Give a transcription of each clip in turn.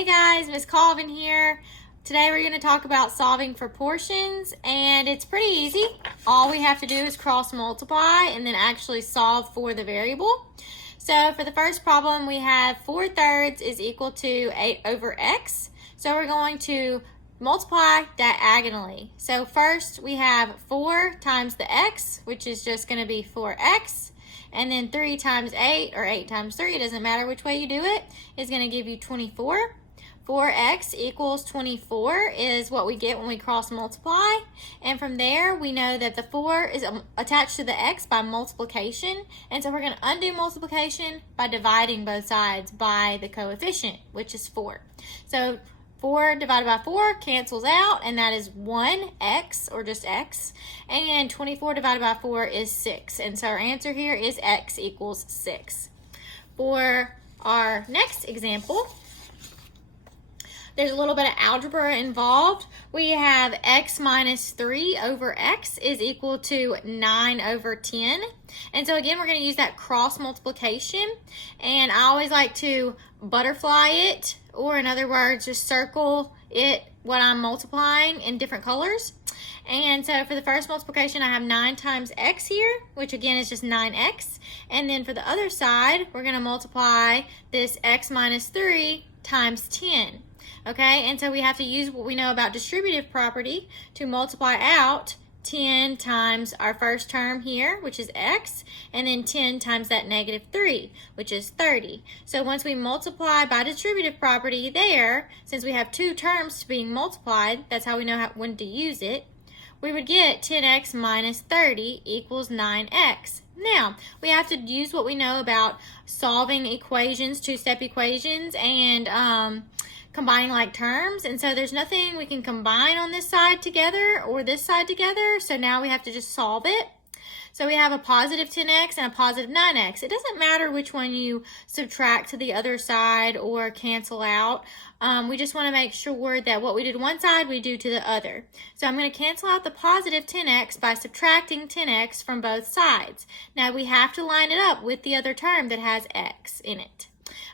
Hey guys, Miss Colvin here. Today we're going to talk about solving for portions, and it's pretty easy. All we have to do is cross multiply and then actually solve for the variable. So for the first problem, we have 4/3 is equal to 8 over x. So we're going to multiply diagonally. So first we have 4 times the x, which is just going to be 4x. And then 3 times 8, or 8 times 3, it doesn't matter which way you do it, is going to give you 24. 4x equals 24 is what we get when we cross multiply. And from there, we know that the 4 is attached to the x by multiplication. And so we're going to undo multiplication by dividing both sides by the coefficient, which is 4. So 4 divided by 4 cancels out, and that is 1x, or just x. And 24 divided by 4 is 6. And so our answer here is x equals 6. For our next example, there's a little bit of algebra involved. We have x minus 3 over x is equal to 9 over 10. And so again, we're going to use that cross multiplication. And I always like to butterfly it, or in other words, just circle it, what I'm multiplying, in different colors. And so for the first multiplication, I have 9 times x here, which again is just 9x. And then for the other side, we're going to multiply this x minus 3 times 10. Okay, and so we have to use what we know about distributive property to multiply out 10 times our first term here, which is x, and then 10 times that negative 3, which is 30. So once we multiply by distributive property there, since we have two terms being multiplied, that's how we know when to use it, we would get 10x minus 30 equals 9x. Now, we have to use what we know about solving equations, two-step equations, and combining like terms. And so there's nothing we can combine on this side together or this side together. So now we have to just solve it. So we have a positive 10x and a positive 9x. It doesn't matter which one you subtract to the other side or cancel out. We just want to make sure that what we do to one side, we do to the other. So I'm going to cancel out the positive 10x by subtracting 10x from both sides. Now we have to line it up with the other term that has x in it.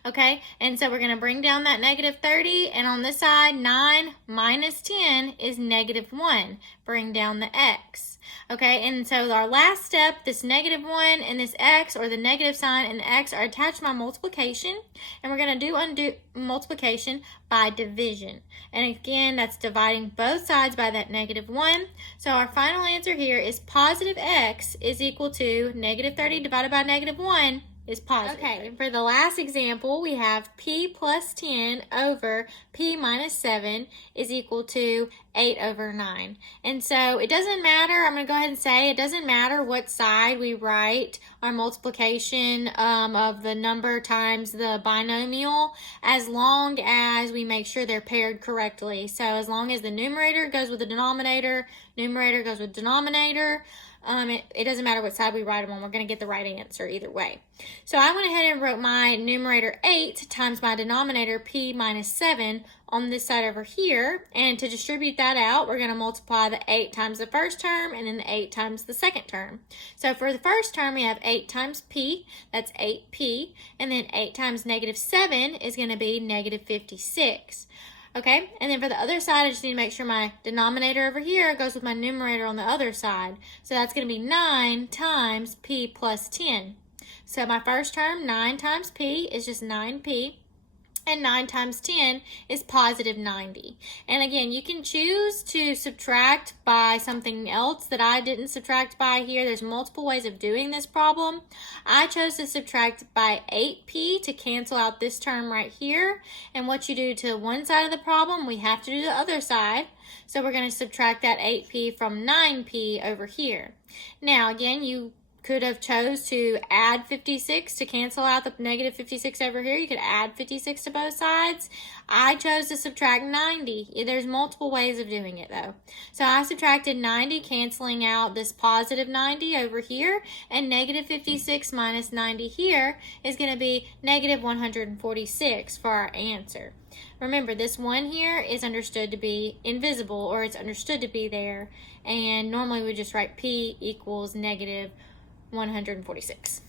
Okay, and so we're going to bring down that negative 30, and on this side, 9 minus 10 is negative 1. Bring down the x. Okay, and so our last step, this negative 1 and this x, or the negative sign and the x, are attached to my multiplication, and we're going to undo multiplication by division. And again, that's dividing both sides by that negative 1. So our final answer here is positive x is equal to negative 30 divided by negative 1 is positive. Okay, and for the last example, we have p plus 10 over p minus 7 is equal to 8 over 9. And so it doesn't matter, I'm going to go ahead and say it doesn't matter what side we write our multiplication of the number times the binomial, as long as we make sure they're paired correctly. So as long as the numerator goes with the denominator, numerator goes with denominator, it doesn't matter what side we write them on, we're going to get the right answer either way. So I went ahead and wrote my numerator 8 times my denominator p minus 7 on this side over here. And to distribute that out, we're going to multiply the 8 times the first term and then the 8 times the second term. So for the first term, we have 8 times p, that's 8p. And then 8 times negative 7 is going to be negative 56. Okay, and then for the other side, I just need to make sure my denominator over here goes with my numerator on the other side. So that's going to be 9 times p plus 10. So my first term, 9 times p, is just 9p. And 9 times 10 is positive 90. And again, you can choose to subtract by something else that I didn't subtract by here. There's multiple ways of doing this problem. I chose to subtract by 8p to cancel out this term right here. And what you do to one side of the problem, we have to do the other side. So we're going to subtract that 8p from 9p over here. Now, again, you could have chose to add 56 to cancel out the negative 56 over here. You could add 56 to both sides. I chose to subtract 90. There's multiple ways of doing it though. So I subtracted 90, canceling out this positive 90 over here, and negative 56 minus 90 here is going to be negative 146 for our answer. Remember, this 1 here is understood to be invisible, or it's understood to be there, and normally we just write p equals negative 146.